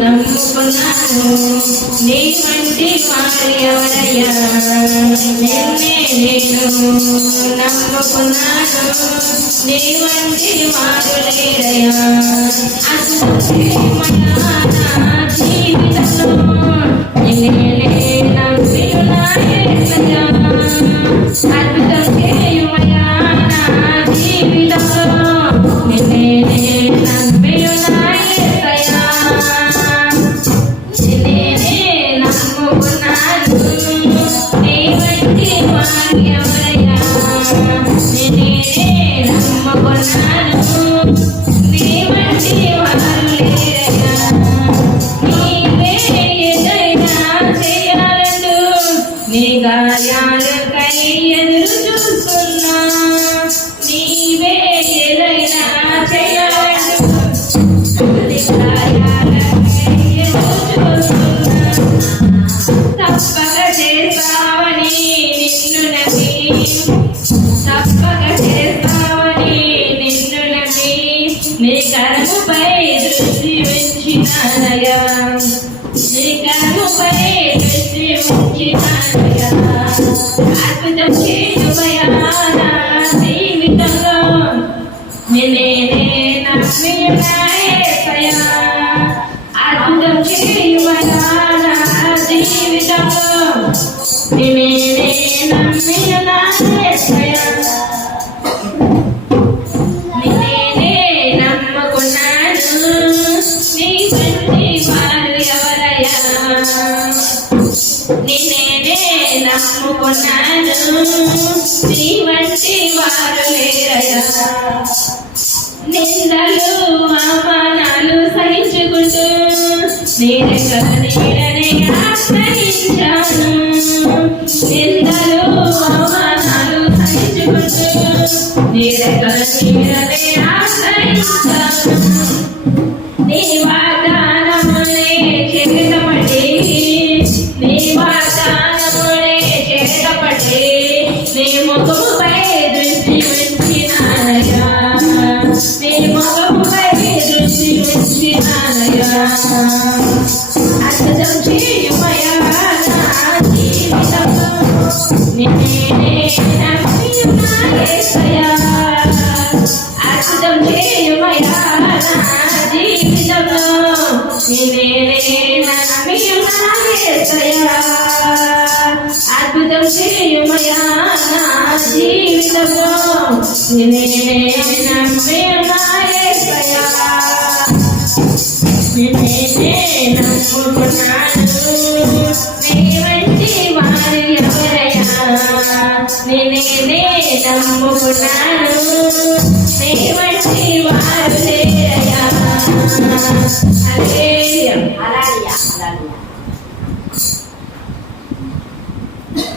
నమ్ముకున్నాను నీ వంటి వారు ఎవరయ్యా నిన్నే నేను నమ్ముకున్నాను నీ వంటి వారు లేరయ్యా నా జీవితంలో నిన్నే నమ్మియున్నాయా అద్భుతం చేయుమయ్యా నా జీవితంలో నిన్నే నమ్మియున్నాయా నిన్నే నమ్ముకున్నాను నీ వంటి వారు ఎవరయ్యా నిన్నే నమ్ముకున్నాను నీ వంటి వారు లేరయ్యా నీవే ఏదైనా చేయాలంటూ నీ కార్యాలకై ఎదురు చూస్తున్నా నీవే ఏదైనా చేయాలంటూ నీ కార్యాలకై ఎదురు చూస్తున్నా తప్పక చేస్తావని నిన్ను నమ్మి తప్పక చేస్తావని నిన్ను నమ్మి నీ కర్మపై దృష్టి ఉంచినానయ్యా నీ కర్మపై దృష్టి ఉంచినానయ్యా అద్భుతం చేయుమయ్యా నా జీవితంలో నిన్నే నమ్మియున్నాయా అద్భుతం చేయుమయ్యా నా జీవితంలో నిన్నే నమ్మియున్నాయా నిన్నే నమ్ముకున్నాను నీ వంటి వారు ఎవరయ్యా నిన్నే నమ్ముకున్నాను నీ వంటి వారు లేరయ్యా నిందలు అవమానాలు సహించుకుంటూ నీడనే ఆశ్రయించాను నిందలు అవమానాలు సహించుకుంటూ నీడనే ఆశ్రయించాను నీ వాగ్దానములే చేతపడి నీ వాగ్దానములే చేతపడి నీ ముఖముపై దృష్టి ఉంచినానయ్యా నీ ముఖముపై దృష్టి ఉంచినానయ్యా అద్భుతం చేయుమయ్యా నా జీవితంలో నిన్నే నమ్మియున్నాయా అద్భుతం చేయుమయ్యా నా జీవితంలో నిన్నే నమ్మియున్నాయా అద్భుతం చేయుమయ్యా నా జీవితంలో నిన్నే నమ్మియున్నాయా నిన్నే నమ్ముకున్నాను నీ వంటి వారు ఎవరయ్యా నిన్నే నమ్ముకున్నాను నీ వంటి వారు లేరయ్యా